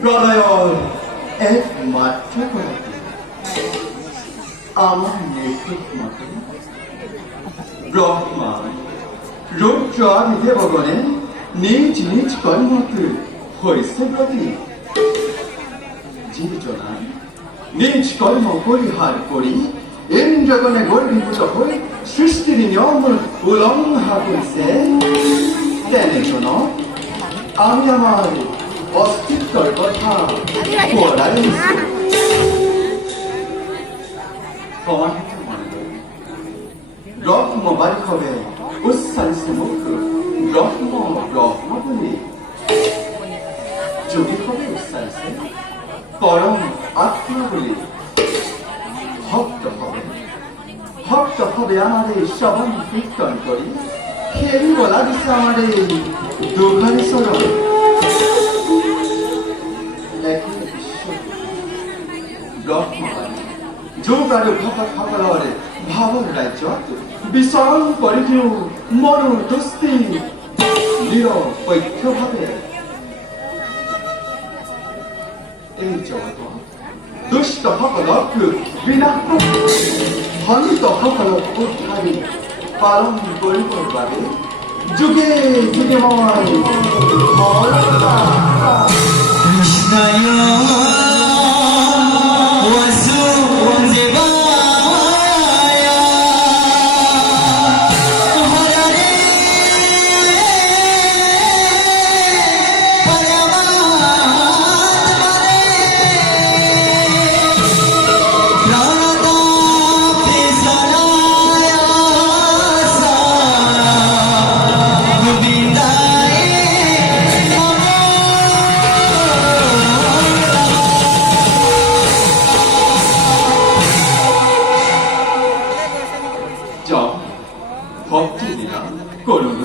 প্রলয়র একমাত্র করাতে আমার নিখুঁত মতে ব্রহ্মা রুদ্র আদি দেবগণে নিজ নিজ কর্মতে হয়েছে ব্রতী জীবজনা নিজ কর্ম পরিহার করি ইন্দ্রগণে গর্ভীভূত হয়ে সৃষ্টির নিয়ম উলঙ্ঘা করেছে তেনে শোন আমি আমার অস্তিত্বর কথা বলাই ব্রহ্ম বাড়ি হবে উচ্ছ্বাসে মুখ ব্রহ্ম ব্রহ্ম বলে যোগী হবে উচ্ছ্বাসে পরম আত্মা বলে ভক্ত হবে আমার এই শ্রবণ কীর্তন করি খেয়ে বলা দিচ্ছে আমার এই দুর্ঘারি স্মরণ ব্রহ্মবাণী যোগারু ভকত সকলরে ভাবর রাজ্য বিচৰণ কৰি দিওঁ মৰু দুষ্টি নিৰপেক্ষ ভাৱে এই জগত দুষ্ট সকলক বিনাশ ভণ্ড সকলক উদ্ধাৰি পালন কৰিবৰ বাবে যুগে যুগে মই কৃষ্ণায় ভক্তি দিলাম করুণ